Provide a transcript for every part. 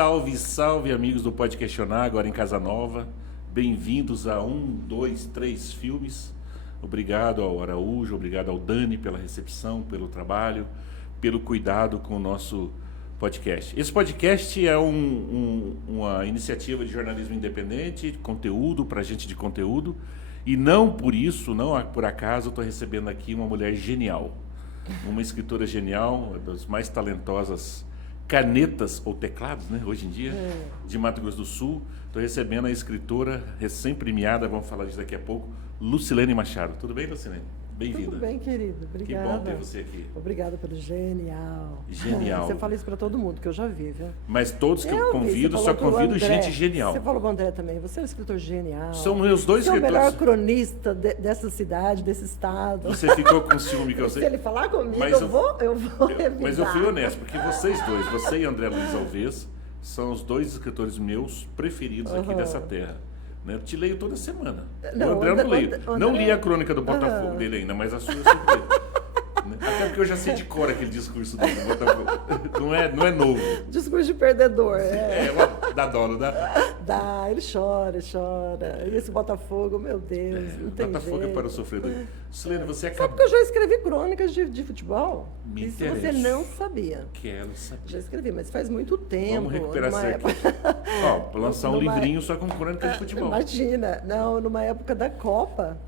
Salve, salve, amigos do Pode Questionar, agora em Casa Nova. Bem-vindos a 1, 2, 3 filmes. Obrigado ao Araújo, obrigado ao Dani pela recepção, pelo trabalho, pelo cuidado com o nosso podcast. Esse podcast é uma iniciativa de jornalismo independente, de conteúdo, para gente de conteúdo. E não por isso, não por acaso, eu estou recebendo aqui uma mulher genial. Uma escritora genial, uma das mais talentosas canetas ou teclados, né, hoje em dia, de Mato Grosso do Sul. Estou recebendo a escritora recém-premiada, vamos falar disso daqui a pouco, Lucilene Machado. Tudo bem, Lucilene? Bem-vinda. Tudo bem, querido. Obrigada. Que bom ter você aqui. Obrigada pelo genial. Genial. Você fala isso para todo mundo, que eu já vi, viu? Mas todos que eu convido, só convido gente genial. Você falou para o André também. Você é um escritor genial. São meus dois escritores. Você é o melhor cronista dessa cidade, desse estado. Você ficou com ciúme que eu sei. Se ele falar comigo, eu vou revidar. Mas eu fui honesto, porque vocês dois, você e André Luiz Alves, são os dois escritores meus preferidos aqui dessa terra. Eu te leio toda semana. Não, o André eu não leio. Não li a crônica do Botafogo dele ainda, mas a sua eu sempre leio. Até porque eu já sei de cor aquele discurso dele do Botafogo. Não é novo. Discurso de perdedor. Dá dó, não dá? Dá, ele chora. E esse Botafogo, meu Deus, não tem Botafogo jeito. é para o sofredor. Silene, você Sabe acabou... que eu já escrevi crônicas de futebol? Me Isso interessa. você não sabia. Quero saber. Já escrevi, mas faz muito tempo. Vamos recuperar essa época... Ó, lançar um livrinho só com crônicas de futebol. Imagina, não, numa época da Copa,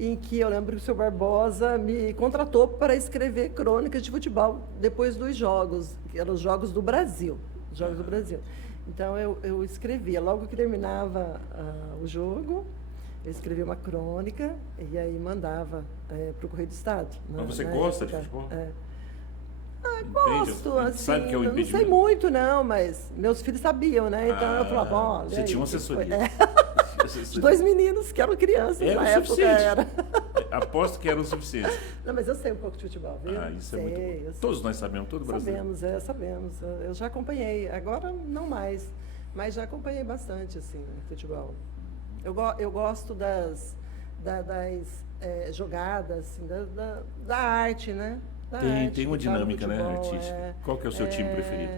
em que eu lembro que o seu Barbosa me contratou para escrever crônicas de futebol depois dos jogos, que eram os Jogos do Brasil. Os Jogos do Brasil. Então eu escrevia, logo que terminava o jogo, eu escrevia uma crônica e aí mandava para o Correio do Estado. Mas você gosta de futebol? Gosto, assim, sabe que é o eu não sei muito não, mas meus filhos sabiam, né? Então eu falava, olha... Você tinha uma assessoria. Os dois meninos que eram crianças na época era. Aposto que era o suficiente. Não, mas eu sei um pouco de futebol, viu? Isso é muito bom. Todos nós sabemos, todo o Brasil. Sabemos. Eu já acompanhei, agora não mais, mas já acompanhei bastante, assim, futebol. Eu gosto das jogadas, assim, da arte, né? Tem uma dinâmica, né, artística. Qual que é o seu time preferido?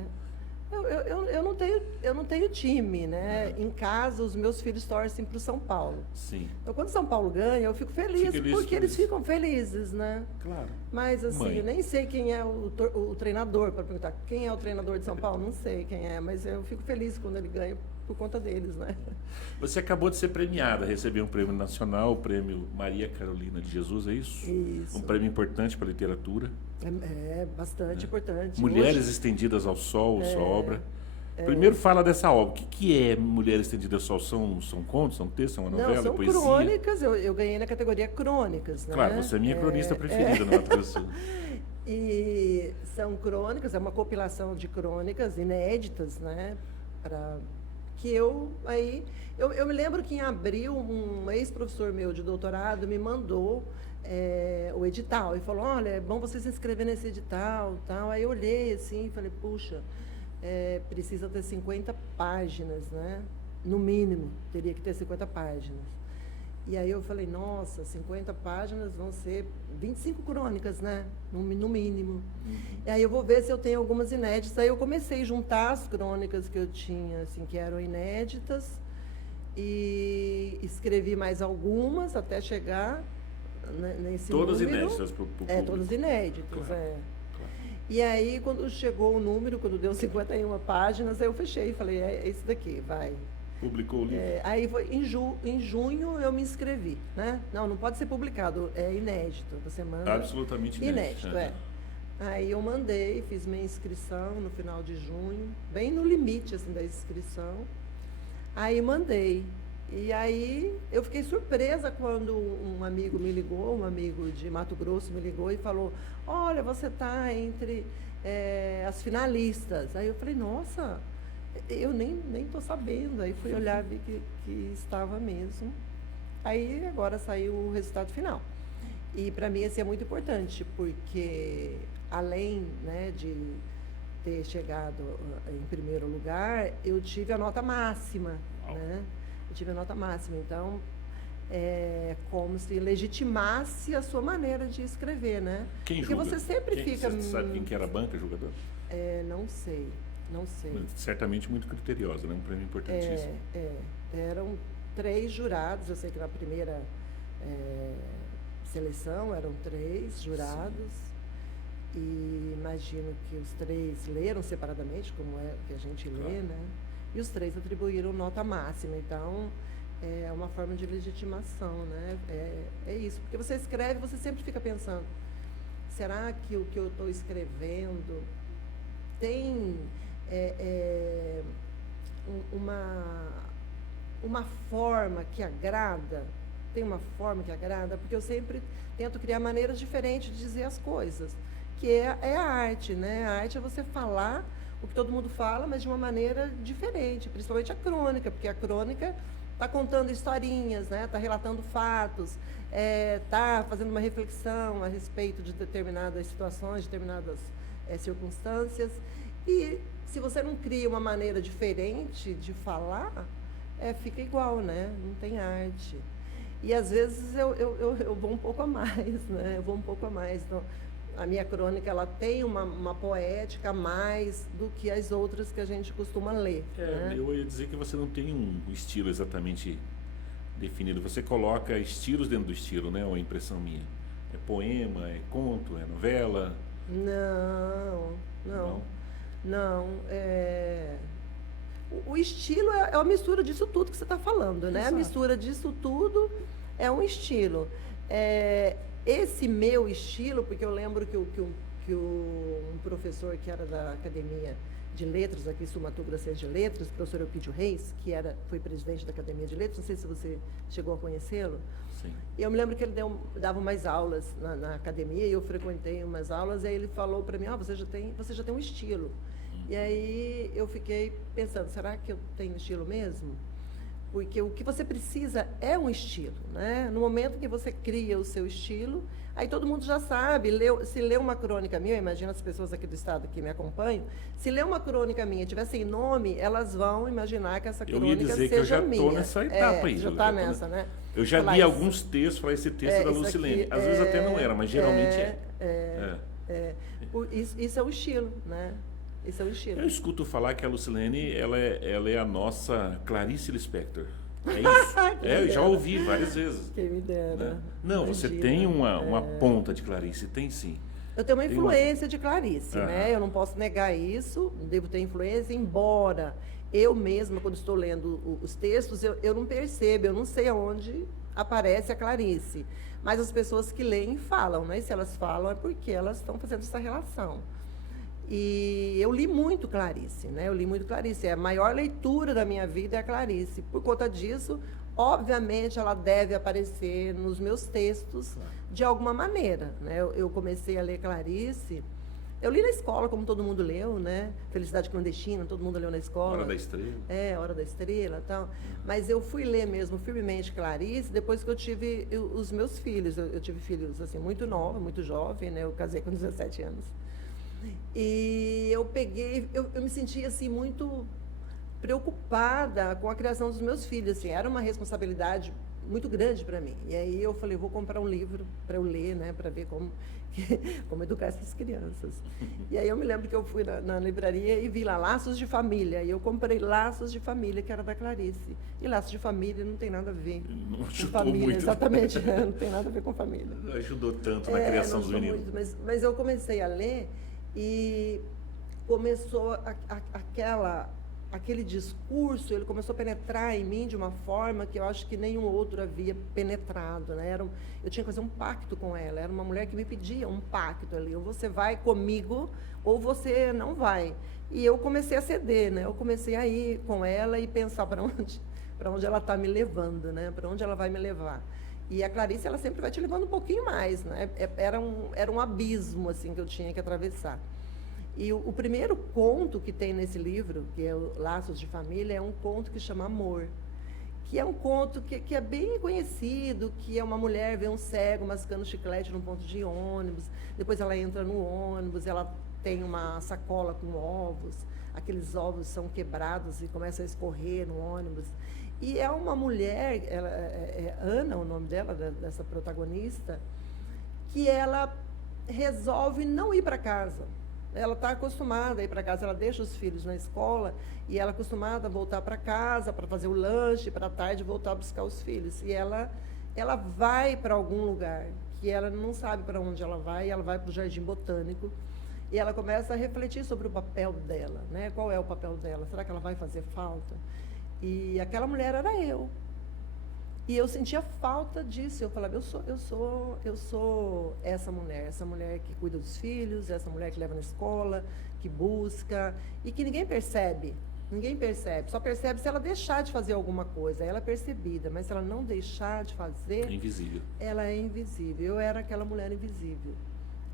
Eu não tenho time, né? Em casa, os meus filhos torcem para o São Paulo. Sim. Então, quando o São Paulo ganha, eu fico feliz, porque eles ficam felizes, né? Claro. Mas, assim, eu nem sei quem é o treinador, para perguntar quem é o treinador de São Paulo, não sei quem é, mas eu fico feliz quando ele ganha por conta deles, né? Você acabou de ser premiada, recebeu um prêmio nacional, o prêmio Maria Carolina de Jesus, é isso? Isso. Um prêmio importante para a literatura. Bastante importante. Mulheres Estendidas ao Sol, sua obra. Primeiro fala dessa obra. O que é Mulheres Estendidas ao Sol? São contos, são textos, são uma novela, são poesia? Crônicas, eu ganhei na categoria Crônicas, né? Claro, você é minha cronista preferida no Mato Grosso do Sul. E são crônicas, é uma compilação de crônicas inéditas, né? Que eu me lembro que em abril um ex-professor meu de doutorado me mandou o edital e falou, olha, é bom você se inscrever nesse edital, tal. Aí eu olhei assim e falei, puxa, precisa ter 50 páginas, né? No mínimo, teria que ter 50 páginas. E aí eu falei, nossa, 50 páginas vão ser 25 crônicas, né? No mínimo. E aí eu vou ver se eu tenho algumas inéditas. Aí eu comecei a juntar as crônicas que eu tinha, assim, que eram inéditas, e escrevi mais algumas até chegar nesse todas número. Inéditas para o público. Todas inéditas, Claro. E aí, quando chegou o número, quando deu 51 páginas, aí eu fechei e falei, é esse daqui, vai. Publicou o livro. Aí foi em junho eu me inscrevi, né? Não pode ser publicado, é inédito. Você manda. Absolutamente inédito. Aí eu mandei, fiz minha inscrição no final de junho, bem no limite assim, da inscrição. Aí mandei. E aí eu fiquei surpresa quando um amigo me ligou, um amigo de Mato Grosso me ligou e falou, olha, você está entre as finalistas. Aí eu falei, nossa, eu nem estou sabendo. Aí fui olhar, vi que estava mesmo. Aí agora saiu o resultado final. E para mim assim, é muito importante, porque além, né, de ter chegado em primeiro lugar, eu tive a nota máxima, né? Eu tive a nota máxima, então é como se legitimasse a sua maneira de escrever, né? Quem Porque julga? você sempre fica... Você sabe quem que era a banca, jogador? Não sei. Não sei. Certamente muito criteriosa, né? Um prêmio importantíssimo. Eram 3 jurados, eu sei que na primeira seleção eram 3 jurados. Sim. E imagino que os 3 leram separadamente, como é que a gente lê, né? E os 3 atribuíram nota máxima. Então, é uma forma de legitimação, né? É isso. Porque você escreve, você sempre fica pensando, será que o que eu estou escrevendo tem uma forma que agrada? Tem uma forma que agrada? Porque eu sempre tento criar maneiras diferentes de dizer as coisas. Que é a arte, né? A arte é você falar o que todo mundo fala, mas de uma maneira diferente, principalmente a crônica, porque a crônica está contando historinhas, né? Está relatando fatos, está fazendo uma reflexão a respeito de determinadas situações, determinadas circunstâncias. E se você não cria uma maneira diferente de falar, fica igual, né? Não tem arte. E às vezes eu vou um pouco a mais, né? Eu vou um pouco a mais. Então, a minha crônica, ela tem uma poética a mais do que as outras que a gente costuma ler. Né? Eu ia dizer que você não tem um estilo exatamente definido. Você coloca estilos dentro do estilo, né? Uma impressão minha. É poema, é conto, é novela? Não. O estilo é uma mistura disso tudo que você está falando, né? Exato. A mistura disso tudo é um estilo. Esse meu estilo, porque eu lembro que um professor que era da Academia de Letras, aqui em Sul Mato Grossense de Letras, o professor Eupídio Reis, que foi presidente da Academia de Letras, não sei se você chegou a conhecê-lo. Sim. Eu me lembro que ele dava umas aulas na academia, e eu frequentei umas aulas, e aí ele falou para mim, você já tem um estilo. E aí eu fiquei pensando, será que eu tenho estilo mesmo? Porque o que você precisa é um estilo, né? No momento que você cria o seu estilo, aí todo mundo já sabe, se lê uma crônica minha, imagina as pessoas aqui do estado que me acompanham, se lê uma crônica minha e tiver sem nome, elas vão imaginar que essa crônica seja minha. Eu ia dizer que eu já estou nessa etapa aí. Já está nessa, né? Eu já li alguns textos, falei, esse texto é da Lucilene. Às vezes até não era, mas geralmente Isso é o estilo, né? Esse é o estilo. Eu escuto falar que a Lucilene, ela é a nossa Clarice Lispector. É isso? Eu já ouvi várias vezes. Quem me dera. Né? Não, você tem uma ponta de Clarice, tem sim. Eu tenho uma influência de Clarice, né? Eu não posso negar isso, devo ter influência, embora eu mesma, quando estou lendo os textos, eu não percebo, eu não sei aonde aparece a Clarice. Mas as pessoas que leem falam, né? E se elas falam é porque elas estão fazendo essa relação. E eu li muito Clarice, né? Eu li muito Clarice. A maior leitura da minha vida é a Clarice. Por conta disso, obviamente, ela deve aparecer nos meus textos de alguma maneira, né? Eu comecei a ler Clarice. Eu li na escola, como todo mundo leu, né? Felicidade Clandestina, todo mundo leu na escola. Hora da Estrela. Hora da Estrela e tal. Mas eu fui ler mesmo firmemente Clarice depois que eu tive os meus filhos. Eu tive filhos, assim, muito nova, muito jovem, né? Eu casei com 17 anos. E eu me sentia assim muito preocupada com a criação dos meus filhos, assim, era uma responsabilidade muito grande para mim. E aí eu falei, vou comprar um livro para eu ler, né, para ver como educar essas crianças. E aí eu me lembro que eu fui na livraria e vi lá Laços de Família, e eu comprei Laços de Família, que era da Clarice. E Laços de Família não tem nada a ver com família, muito. Exatamente, não tem nada a ver com família. Não ajudou tanto na criação dos meninos. Mas eu comecei a ler e começou aquele discurso, ele começou a penetrar em mim de uma forma que eu acho que nenhum outro havia penetrado, né? Eu tinha que fazer um pacto com ela, era uma mulher que me pedia um pacto ali, ou você vai comigo, ou você não vai. E eu comecei a ceder, né? Eu comecei a ir com ela e pensar para onde ela está me levando, né? Para onde ela vai me levar. E a Clarice, ela sempre vai te levando um pouquinho mais, né? Era um abismo, assim, que eu tinha que atravessar. E o primeiro conto que tem nesse livro, que é o Laços de Família, é um conto que chama Amor, que é um conto que é bem conhecido, que é uma mulher vê um cego mascando chiclete num ponto de ônibus, depois ela entra no ônibus, ela tem uma sacola com ovos, aqueles ovos são quebrados e começam a escorrer no ônibus. E é uma mulher, Ana, o nome dela, dessa protagonista, que ela resolve não ir para casa. ela está acostumada a ir para casa, ela deixa os filhos na escola e ela é acostumada a voltar para casa para fazer o lanche, para a tarde voltar a buscar os filhos. E ela vai para algum lugar que ela não sabe para onde ela vai para o Jardim Botânico e ela começa a refletir sobre o papel dela, né? Qual é o papel dela? Será que ela vai fazer falta? E aquela mulher era eu. E eu sentia falta disso. Eu falava, eu sou essa mulher que cuida dos filhos, essa mulher que leva na escola, que busca, e que ninguém percebe. Ninguém percebe. Só percebe se ela deixar de fazer alguma coisa. Ela é percebida, mas se ela não deixar de fazer... É invisível. Ela é invisível. Eu era aquela mulher invisível.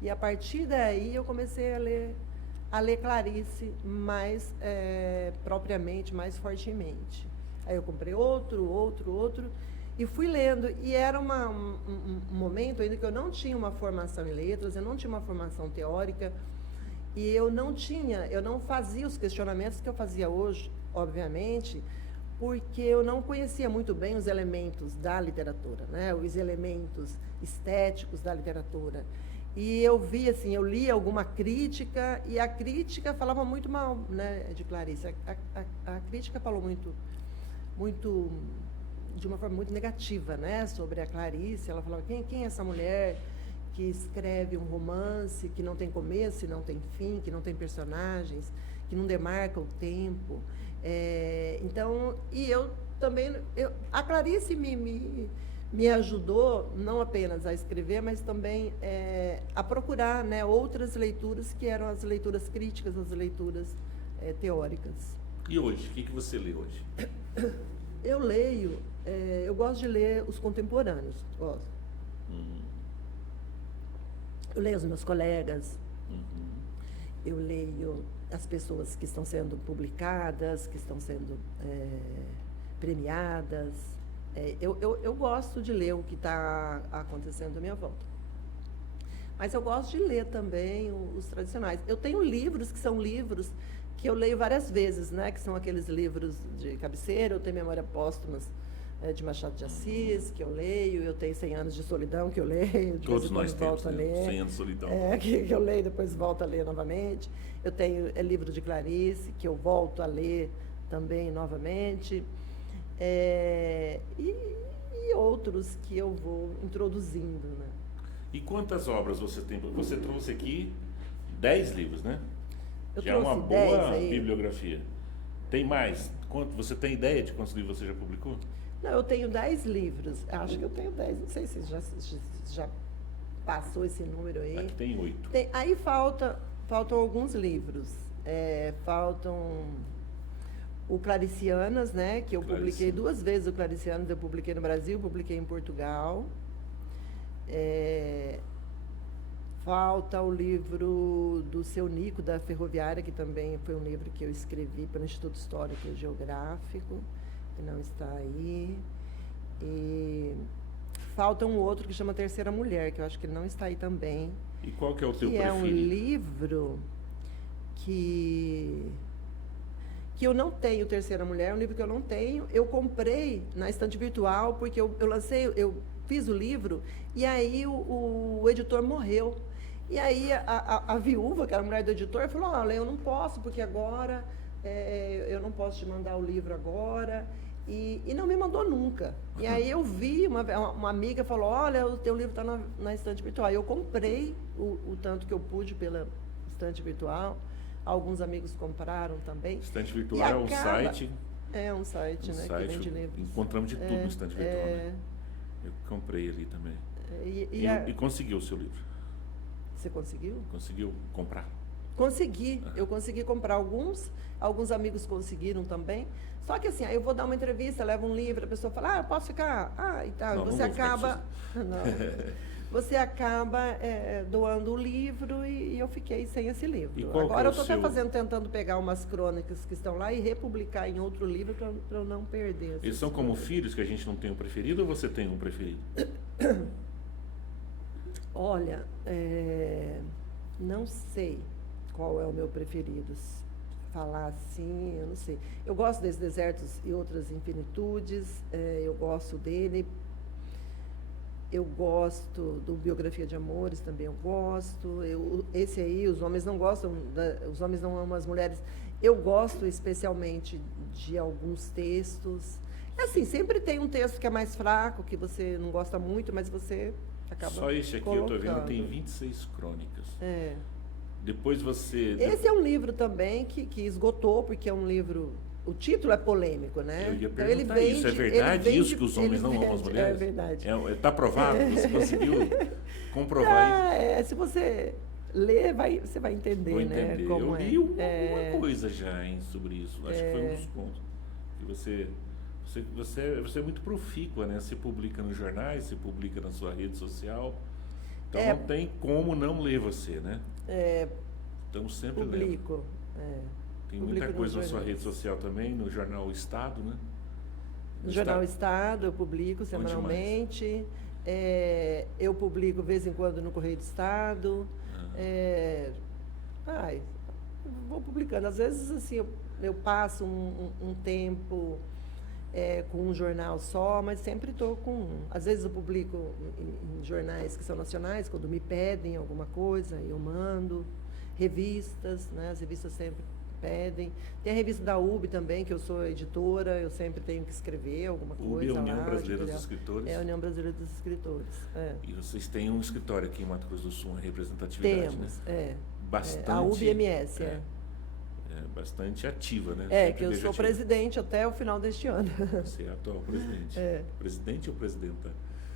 E a partir daí eu comecei a ler Clarice mais propriamente, mais fortemente. Aí eu comprei outro... E fui lendo, e era um momento ainda que eu não tinha uma formação em letras, eu não tinha uma formação teórica, e eu não fazia os questionamentos que eu fazia hoje, obviamente, porque eu não conhecia muito bem os elementos da literatura, né? Os elementos estéticos da literatura. E eu vi, assim, eu li alguma crítica, e a crítica falava muito mal, né, de Clarice. A crítica falou muito de uma forma muito negativa, né, sobre a Clarice. Ela falava, quem é essa mulher que escreve um romance que não tem começo e não tem fim, que não tem personagens, que não demarca o tempo. Então, e eu também... a Clarice me ajudou, não apenas a escrever, mas também a procurar, né, outras leituras, que eram as leituras críticas, as leituras teóricas. E hoje? O que você lê hoje? Eu leio... eu gosto de ler os contemporâneos, gosto. Eu leio os meus colegas, eu leio as pessoas que estão sendo publicadas, que estão sendo premiadas. Eu gosto de ler o que está acontecendo à minha volta. Mas eu gosto de ler também os tradicionais. Eu tenho livros que são livros que eu leio várias vezes, né? Que são aqueles livros de cabeceira. Eu tenho Memória Póstumas de Machado de Assis, que eu leio. Eu tenho 100 Anos de Solidão, que eu leio. Todos nós temos, né? 100 Anos de Solidão. Que eu leio e depois volto a ler novamente. Eu tenho livro de Clarice, que eu volto a ler também novamente. E outros que eu vou introduzindo, né? E quantas obras você tem? Você trouxe aqui 10 livros, né? Eu já é uma trouxe boa 10 aí. bibliografia. Tem mais? Você tem ideia de quantos livros você já publicou? Não, eu tenho 10 livros. Acho que eu tenho 10. Não sei se já passou esse número aí. Aqui tem 8. Aí faltam alguns livros. Faltam o Claricianas, né? Que eu publiquei 2 vezes o Claricianas. Eu publiquei no Brasil, publiquei em Portugal. Falta o livro do Seu Nico, da Ferroviária, que também foi um livro que eu escrevi pelo Instituto Histórico e Geográfico, que não está aí. E falta um outro que chama Terceira Mulher, que eu acho que ele não está aí também. E qual que é o teu preferido? É um livro que eu não tenho, Terceira Mulher, é um livro que eu não tenho. Eu comprei na estante virtual, porque eu fiz o livro, e aí o editor morreu. E aí a viúva, que era a mulher do editor, falou, olha, eu não posso, porque agora eu não posso te mandar o livro agora. E não me mandou nunca. E aí eu vi, uma amiga falou, olha, o teu livro está na estante virtual. Aí eu comprei o tanto que eu pude pela estante virtual. Alguns amigos compraram também. Estante virtual é um site. É um site, né? Que vende livros. Encontramos de tudo no estante virtual, né? Eu comprei ali também. E conseguiu o seu livro? Você conseguiu? Conseguiu comprar? Consegui. Eu consegui comprar alguns amigos conseguiram também. Só que assim, aí eu vou dar uma entrevista, levo um livro, a pessoa fala, eu posso ficar? E tal. Não, você acaba... Você acaba doando o livro e eu fiquei sem esse livro. Agora eu estou tentando pegar umas crônicas que estão lá e republicar em outro livro para eu não perder. Eles são como filhos que a gente não tem um preferido, ou você tem um preferido? Olha, não sei qual é o meu preferido. Falar assim, eu não sei. Eu gosto desses Desertos e Outras Infinitudes, eu gosto dele. Eu gosto do Biografia de Amores, também eu gosto. Esse aí, os homens não gostam, os homens não amam as mulheres. Eu gosto especialmente de alguns textos. É assim, sempre tem um texto que é mais fraco, que você não gosta muito, mas você acaba Só este aqui, colocando. eu estou vendo, tem 26 crônicas. É. Depois você... Esse é um livro também que esgotou, porque é um livro... O título é polêmico, né? Eu ia Então, perguntar isso. É verdade isso que os homens não amam as mulheres? É verdade. Está provado? Você conseguiu comprovar isso? Se você ler, você vai entender, Vou entender. né? Como eu li alguma coisa já sobre isso. Acho que foi um dos pontos. Que você é muito profícua, né? Você publica nos jornais, você publica na sua rede social. Então não tem como não ler você, né? Estamos sempre lendo. Publico. Tem muita coisa na sua rede social também, no jornal O Estado, né? No jornal O Estado eu publico semanalmente. Eu publico de vez em quando no Correio do Estado. Vou publicando. Às vezes assim, eu passo um tempo com um jornal só, mas sempre estou com... Às vezes eu publico em jornais que são nacionais, quando me pedem alguma coisa, eu mando. Revistas, né? As revistas sempre pedem. Tem a revista da UB também, que eu sou editora, eu sempre tenho que escrever alguma coisa. UB é a União lá, Brasileira dos Escritores. É a União Brasileira dos Escritores. E vocês têm um escritório aqui em Mato Grosso do Sul, uma representatividade, Temos, né? Bastante. A UBMS, bastante ativa, né? Que eu sou presidente até o final deste ano. Você é atual presidente. Presidente ou presidenta?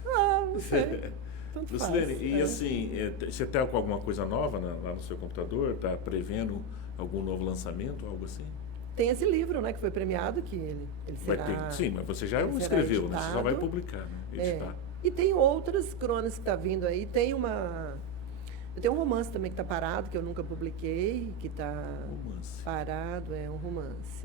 Não sei. Tanto faz. E assim, você está com alguma coisa nova lá no seu computador? Está prevendo algum novo lançamento, algo assim? Tem esse livro, né, que foi premiado, que ele será... Sim, mas você já escreveu, né? Você só vai publicar, né? Editar. E tem outras crônicas que está vindo aí. Eu tenho um romance também que está parado, que eu nunca publiquei, que está parado, é um romance.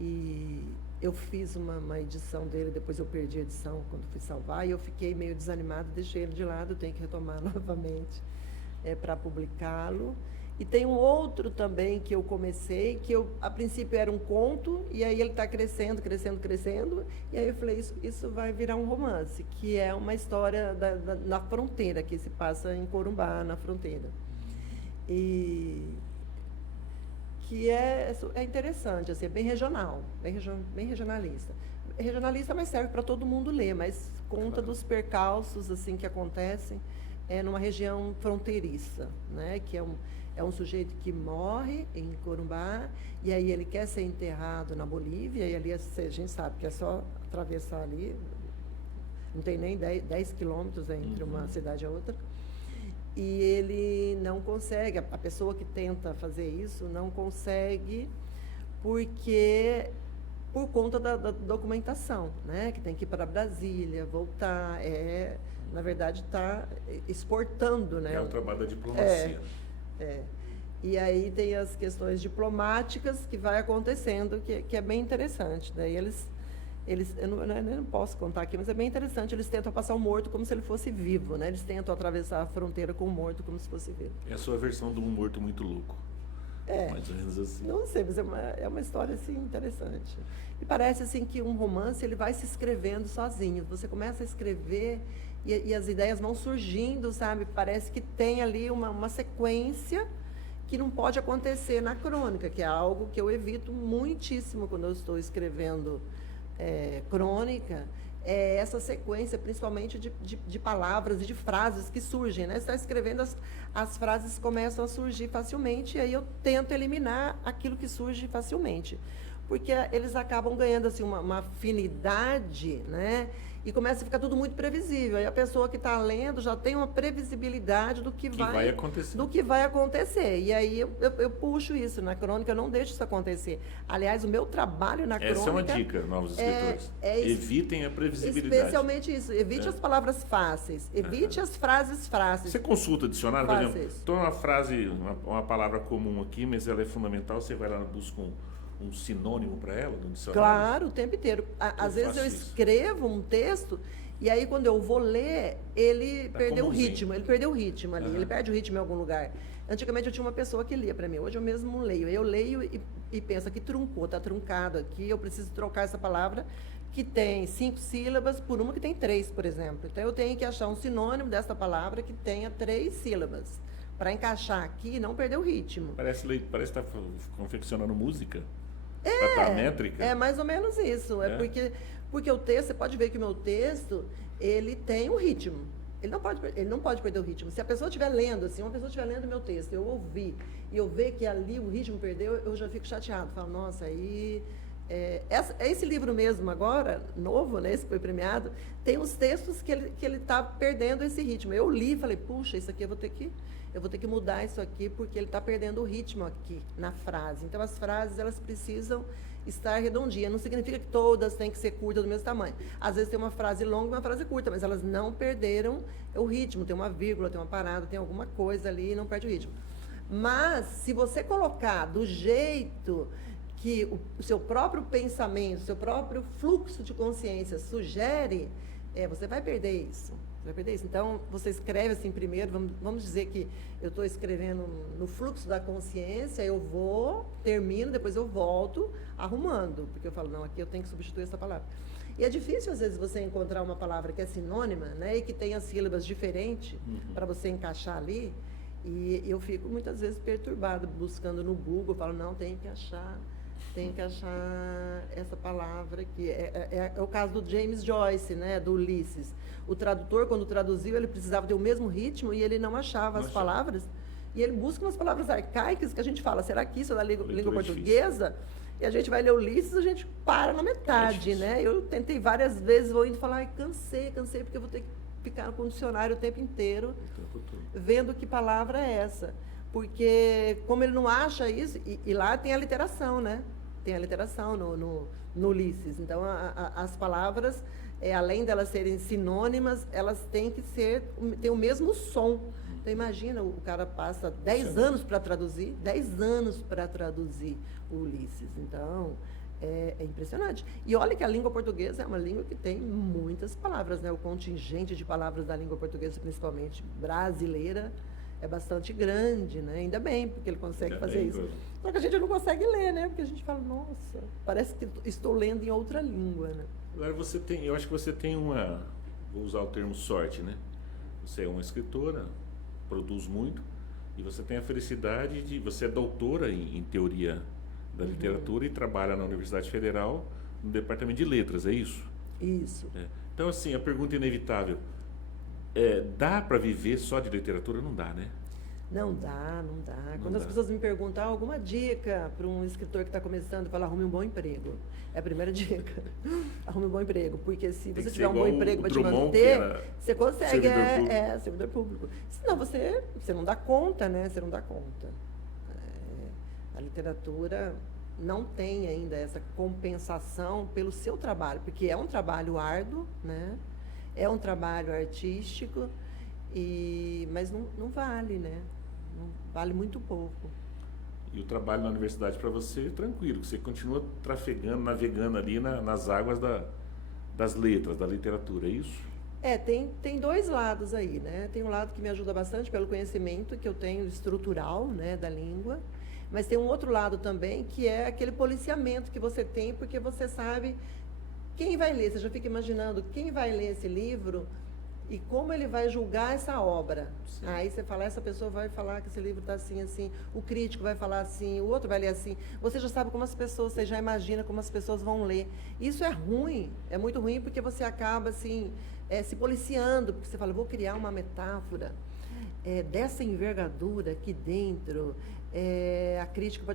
E eu fiz uma edição dele, depois eu perdi a edição quando fui salvar, e eu fiquei meio desanimada, deixei ele de lado, tenho que retomar novamente para publicá-lo. E tem um outro também que eu comecei, que a princípio era um conto, e aí ele está crescendo, e aí eu falei, isso vai virar um romance, que é uma história na fronteira, que se passa em Corumbá, na fronteira. E que é interessante, assim, é bem regional, bem regionalista. Regionalista, mas serve para todo mundo ler, mas conta dos percalços assim, que acontecem numa região fronteiriça, né? Que é um sujeito que morre em Corumbá, e aí ele quer ser enterrado na Bolívia, e ali a gente sabe que é só atravessar ali, não tem nem 10 quilômetros entre uma cidade e a outra. E ele não consegue, a pessoa que tenta fazer isso não consegue, por conta da documentação, né? Que tem que ir para Brasília, voltar, na verdade está exportando, né? É o trabalho da diplomacia. E aí tem as questões diplomáticas que vai acontecendo, que é bem interessante. Daí eu não posso contar aqui, mas é bem interessante, eles tentam passar o morto como se ele fosse vivo, né? Eles tentam atravessar a fronteira com o morto como se fosse vivo. É a sua versão de um morto muito louco. Mais ou menos assim. Não sei, mas é uma história assim, interessante. E parece assim que um romance ele vai se escrevendo sozinho. Você começa a escrever e as ideias vão surgindo, sabe? Parece que tem ali uma sequência que não pode acontecer na crônica, que é algo que eu evito muitíssimo quando eu estou escrevendo crônica, essa sequência, principalmente de palavras e de frases que surgem, né? Você está escrevendo, as frases começam a surgir facilmente, e aí eu tento eliminar aquilo que surge facilmente, porque eles acabam ganhando assim, uma afinidade, né? E começa a ficar tudo muito previsível. Aí a pessoa que está lendo já tem uma previsibilidade do que vai acontecer. E aí eu puxo isso na crônica, eu não deixo isso acontecer. Aliás, o meu trabalho na crônica... Essa é uma dica, novos escritores. Evitem a previsibilidade. Especialmente isso. Evite as palavras fáceis. Evite as frases fáceis. Você consulta dicionário, por exemplo, estou uma frase, uma palavra comum aqui, mas ela é fundamental, você vai lá e busca um sinônimo para ela no dicionário? Claro, o tempo inteiro. Às vezes eu escrevo um texto e aí quando eu vou ler, ele perdeu o ritmo. Ele perdeu o ritmo ali, ele perde o ritmo em algum lugar. Antigamente eu tinha uma pessoa que lia para mim, hoje eu mesmo leio. Eu leio e penso, aqui truncou, está truncado aqui, eu preciso trocar essa palavra, que tem 5 sílabas por uma que tem 3, por exemplo. Então, eu tenho que achar um sinônimo dessa palavra que tenha 3 sílabas, para encaixar aqui e não perder o ritmo. Parece que está confeccionando música. A métrica. É mais ou menos isso. É porque o texto, você pode ver que o meu texto, ele tem um ritmo. Ele não pode perder o ritmo. Se a pessoa estiver lendo, assim, uma pessoa estiver lendo meu texto, eu ouvir, e eu ver que ali o ritmo perdeu, eu já fico chateado. Falo, nossa, aí... esse livro mesmo agora, novo, né, esse que foi premiado, tem uns textos que ele está perdendo esse ritmo. Eu li e falei, puxa, isso aqui eu vou ter que mudar isso aqui, porque ele está perdendo o ritmo aqui na frase. Então, as frases, elas precisam estar redondinhas. Não significa que todas têm que ser curtas do mesmo tamanho. Às vezes tem uma frase longa e uma frase curta, mas elas não perderam o ritmo. Tem uma vírgula, tem uma parada, tem alguma coisa ali e não perde o ritmo. Mas, se você colocar do jeito que o seu próprio pensamento, o seu próprio fluxo de consciência sugere, você vai perder isso. Vai perder isso. Então, você escreve assim primeiro, vamos dizer que eu estou escrevendo no fluxo da consciência, eu vou, termino, depois eu volto arrumando, porque eu falo, não, aqui eu tenho que substituir essa palavra. E é difícil, às vezes, você encontrar uma palavra que é sinônima, né, e que tenha sílabas diferentes para você encaixar ali, e eu fico muitas vezes perturbado, buscando no Google, eu falo, não, tem que achar essa palavra aqui. É o caso do James Joyce, né, do Ulisses. O tradutor, quando traduziu, ele precisava ter o mesmo ritmo e ele não achava as palavras. E ele busca umas palavras arcaicas que a gente fala, será que isso é da língua portuguesa? E a gente vai ler Ulisses, a gente para na metade, né? Eu tentei várias vezes, vou indo falar, cansei, porque eu vou ter que ficar com o dicionário o tempo inteiro, vendo que palavra é essa. Porque, como ele não acha isso, e lá tem a literação, né? Tem a literação no Ulisses. Então, as palavras, além delas serem sinônimas, elas têm que ter o mesmo som. Então, imagina, o cara passa 10 anos para traduzir, 10 anos para traduzir o Ulisses. Então, é impressionante. E olha que a língua portuguesa é uma língua que tem muitas palavras, né? O contingente de palavras da língua portuguesa, principalmente brasileira, é bastante grande, né? Ainda bem, porque ele consegue fazer isso. Só que a gente não consegue ler, né? Porque a gente fala, nossa, parece que estou lendo em outra língua, né? Agora eu acho que você tem vou usar o termo sorte, né? Você é uma escritora, produz muito, e você tem a felicidade você é doutora em teoria da literatura e trabalha na Universidade Federal no Departamento de Letras, é isso? Isso. Então, assim, a pergunta inevitável, dá para viver só de literatura? Não dá, né? Não dá. Quando as pessoas me perguntam alguma dica para um escritor que está começando, eu falo, arrume um bom emprego. É a primeira dica. Arrume um bom emprego. Porque se você tiver um bom emprego para te manter, você consegue, servidor público. Senão você não dá conta, né? Você não dá conta. A literatura não tem ainda essa compensação pelo seu trabalho, porque é um trabalho árduo, né? É um trabalho artístico, mas não vale, né? Não vale muito pouco. E o trabalho na universidade para você é tranquilo, você continua navegando ali nas águas das letras, da literatura, é isso? Tem dois lados aí, né? Tem um lado que me ajuda bastante pelo conhecimento que eu tenho estrutural, né, da língua, mas tem um outro lado também que é aquele policiamento que você tem, porque você sabe quem vai ler. Você já fica imaginando quem vai ler esse livro e como ele vai julgar essa obra. Sim. Aí você fala, essa pessoa vai falar que esse livro está assim, assim, o crítico vai falar assim, o outro vai ler assim. Você já sabe como as pessoas, você já imagina como as pessoas vão ler. Isso é ruim, é muito ruim, porque você acaba assim, se policiando, porque você fala, vou criar uma metáfora dessa envergadura aqui dentro. A crítica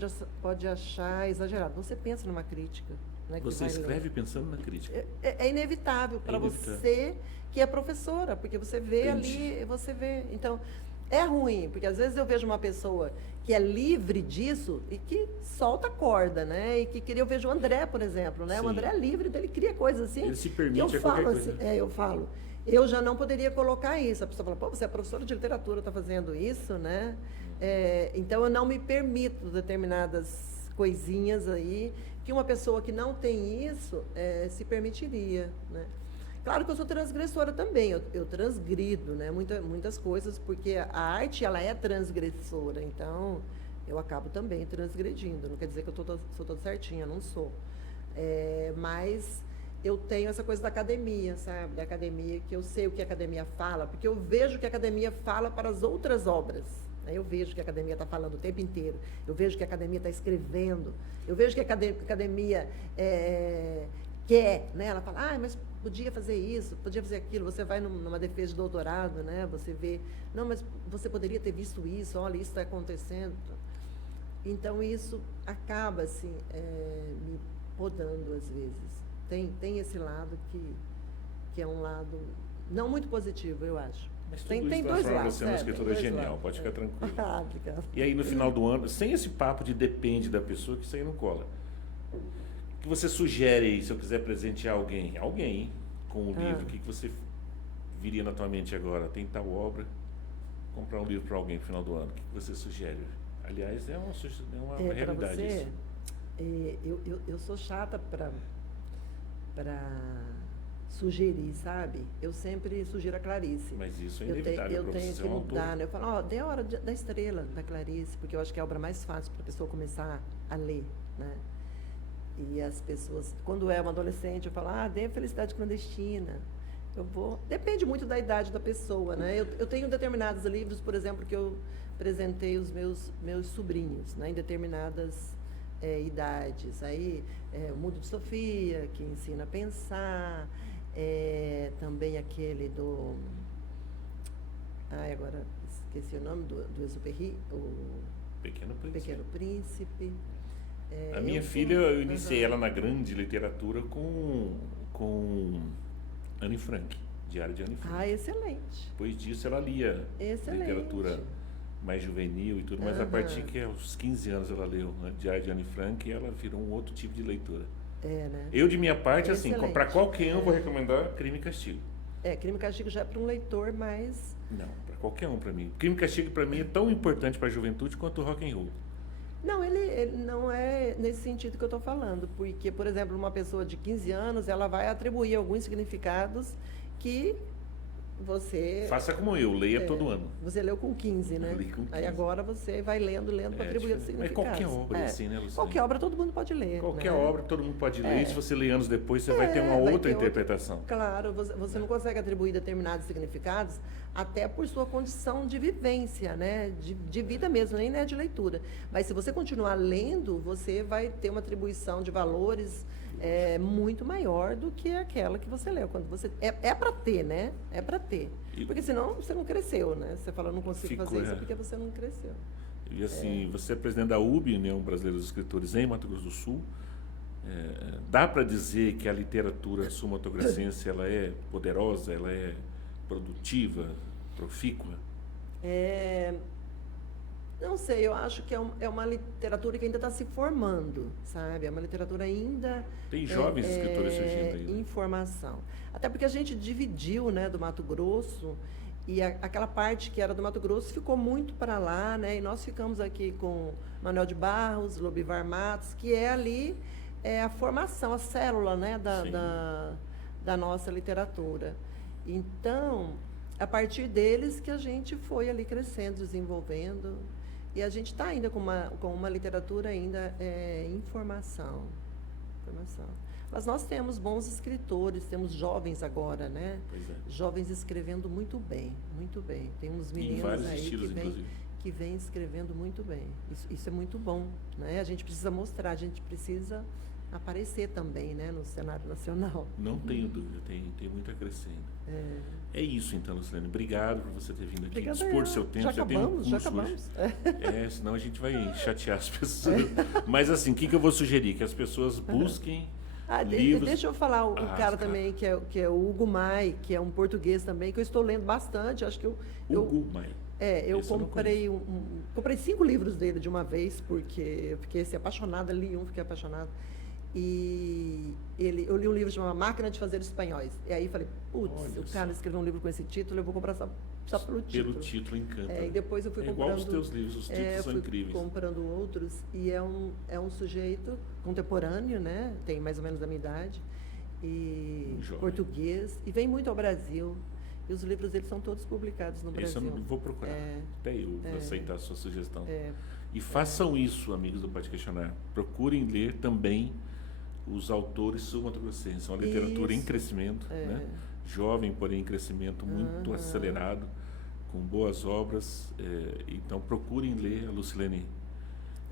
pode achar exagerado. Você pensa numa crítica. Né, você escreve pensando na crítica. É inevitável para você que é professora, porque você vê ali, você vê. Então, é ruim, porque às vezes eu vejo uma pessoa que é livre disso e que solta a corda, né? E que queria, eu vejo o André, por exemplo, né? Sim. O André é livre, ele cria coisas assim. Ele se permite qualquer coisa. Eu falo, eu já não poderia colocar isso. A pessoa fala, pô, você é professora de literatura, está fazendo isso, né? Então, eu não me permito determinadas coisinhas aí que uma pessoa que não tem isso se permitiria, né? Claro que eu sou transgressora também, eu transgrido, né? Muitas coisas, porque a arte ela é transgressora, então eu acabo também transgredindo. Não quer dizer que eu sou toda certinha, não sou. Mas eu tenho essa coisa da academia, sabe? Da academia, que eu sei o que a academia fala, porque eu vejo que a academia fala para as outras obras. Né? Eu vejo que a academia está falando o tempo inteiro. Eu vejo que a academia está escrevendo. Eu vejo que a academia quer, né? Ela fala, mas podia fazer isso, podia fazer aquilo. Você vai numa defesa de doutorado, né? Você vê, não, mas você poderia ter visto isso, olha, isso está acontecendo. Então, isso acaba, assim, me podando às vezes. Tem esse lado que é um lado não muito positivo, eu acho. Mas tem isso dois lados. Você é uma escritora genial, pode ficar tranquilo. Obrigada. E aí, no final do ano, sem esse papo de depende da pessoa, que isso aí não cola. O que você sugere aí, se eu quiser presentear alguém, com o livro, o que você viria na tua mente agora? Tem tal obra, comprar um livro para alguém no final do ano, o que você sugere? Aliás, é uma realidade você, isso. Eu sou chata para sugerir, sabe? Eu sempre sugiro a Clarice. Mas isso é inevitável. Eu tenho que mudar, né? Eu falo, dê a hora da Estrela, da Clarice, porque eu acho que é a obra mais fácil para a pessoa começar a ler, né? E as pessoas, quando é uma adolescente, eu falo, dê a Felicidade Clandestina. Depende muito da idade da pessoa, né? Eu tenho determinados livros, por exemplo, que eu apresentei os meus sobrinhos, né? Em determinadas idades. Aí, o Mundo de Sofia, que ensina a pensar, também aquele do... agora esqueci o nome do Exupéry, o Pequeno Príncipe. A minha filha, eu iniciei ela na grande literatura com Anne Frank, Diário de Anne Frank. Excelente. Depois disso ela lia literatura mais juvenil e tudo, mas a partir que aos 15 anos ela leu Diário de Anne Frank e ela virou um outro tipo de leitura. Né? Eu, de minha parte, assim, para qualquer um, vou recomendar Crime e Castigo. Crime e Castigo já é para um leitor mais... Não, para qualquer um, para mim. Crime e Castigo, para mim, é tão importante para a juventude quanto o rock and roll. Não, ele não é nesse sentido que eu estou falando, porque, por exemplo, uma pessoa de 15 anos, ela vai atribuir alguns significados que você... Faça como eu, leia todo ano. Você leu com 15, né? Eu li com 15. Aí agora você vai lendo para atribuir os significados. Mas qualquer obra assim, né, Luciana? Qualquer obra todo mundo pode ler. Qualquer obra todo mundo pode ler, e se você ler anos depois, você vai ter uma outra interpretação. Claro, você não consegue atribuir determinados significados até por sua condição de vivência, né? De vida mesmo, nem de leitura. Mas se você continuar lendo, você vai ter uma atribuição de valores muito maior do que aquela que você leu. Quando você para ter, né? É para ter. Porque senão você não cresceu, né? Você fala, não consigo fazer isso porque você não cresceu. E assim, você é presidente da UB, União Brasileira dos Escritores, em Mato Grosso do Sul. Dá para dizer que a literatura sul-mato-grossense ela é poderosa, ela é produtiva, profícua? Não sei, eu acho que é uma literatura que ainda está se formando, sabe? É uma literatura ainda... Tem jovens escritores surgindo aí. Informação. Até porque a gente dividiu, né, do Mato Grosso, e aquela parte que era do Mato Grosso ficou muito para lá, né? E nós ficamos aqui com Manuel de Barros, Lobivar Matos, que é ali a formação, a célula, né, da nossa literatura. Então, a partir deles que a gente foi ali crescendo, desenvolvendo... E a gente está ainda com uma literatura ainda em formação. Mas nós temos bons escritores, temos jovens agora, né? Pois é. Jovens escrevendo muito bem, muito bem. Tem uns meninos aí que vêm escrevendo muito bem. Isso é muito bom, né? A gente precisa mostrar, a gente precisa aparecer também, né, no cenário nacional. Não tenho dúvida, tem muito a crescer ainda. É isso então, Lucilene. Obrigado por você ter vindo aqui, dispor seu tempo. Já acabamos. Senão a gente vai chatear as pessoas. Mas assim, o que eu vou sugerir? Que as pessoas busquem livros... Deixa eu falar o cara também, que é o Hugo Mai, que é um português também, que eu estou lendo bastante. Acho que Hugo Mai. Eu comprei 5 livros dele de uma vez, porque eu fiquei assim, apaixonada, fiquei apaixonada. E eu li um livro chamado Máquina de Fazer Espanhóis. E aí falei, o cara escreveu um livro com esse título, eu vou comprar só pelo título. Pelo título, encanta. E depois eu fui comprando... igual os teus livros, os títulos são incríveis. Comprando outros, e é um sujeito contemporâneo, né? Tem mais ou menos a minha idade, e português, e vem muito ao Brasil. E os livros dele são todos publicados no Brasil. Isso eu vou procurar. Até eu vou aceitar a sua sugestão. E façam isso, amigos do Pode Questionar. Procurem ler também os autores sul-mato-grossenses. Uma literatura em crescimento, né? Jovem, porém em crescimento muito acelerado, com boas obras. Então procurem ler a Lucilene.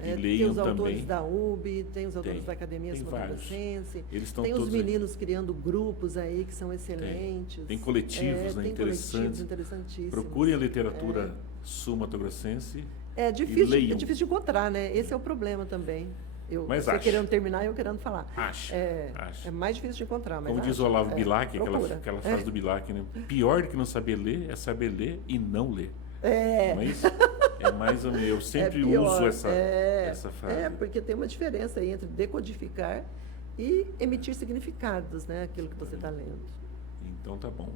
E leiam tem os autores também. da UB, tem os autores da Academia Sul-Mato-Grossense, tem os meninos criando grupos aí que são excelentes. Tem coletivos, né, interessantes. Interessantíssimos. Procurem a literatura sul-mato-grossense. É difícil de encontrar, né? Esse é o problema também. Você querendo terminar e eu querendo falar. Acho. É mais difícil de encontrar. Mas como diz o Olavo Bilac, aquela frase do Bilac, né? Pior do que não saber ler é saber ler e não ler. Não é isso? É mais ou menos. Eu sempre uso essa frase. Porque tem uma diferença aí entre decodificar e emitir significados, né? Aquilo que você está lendo. Então tá bom.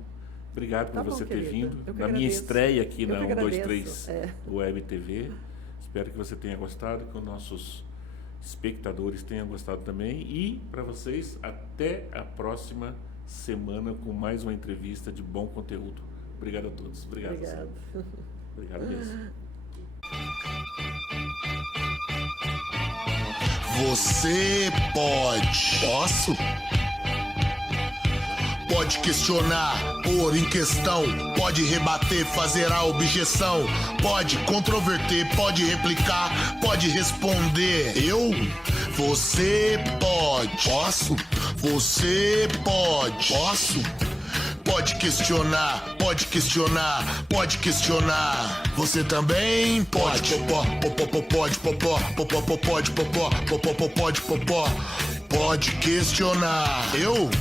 Obrigado por você ter vindo. Na minha estreia aqui na 123 Web TV. Espero que você tenha gostado, que os nossos espectadores tenham gostado também. E para vocês, até a próxima semana com mais uma entrevista de bom conteúdo. Obrigado a todos. Obrigado mesmo. Você pode. Posso? Pode questionar, pôr em questão, pode rebater, fazer a objeção, pode controverter, pode replicar, pode responder. Você pode. Posso? Você pode. Posso? Pode questionar, pode questionar, pode questionar. Você também pode. Pode questionar. Pode.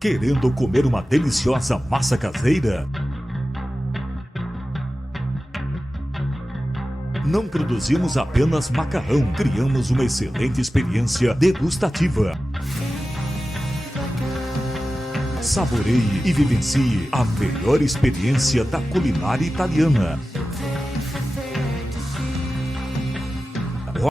Querendo comer uma deliciosa massa caseira? Não produzimos apenas macarrão, criamos uma excelente experiência degustativa. Saboreie e vivencie a melhor experiência da culinária italiana.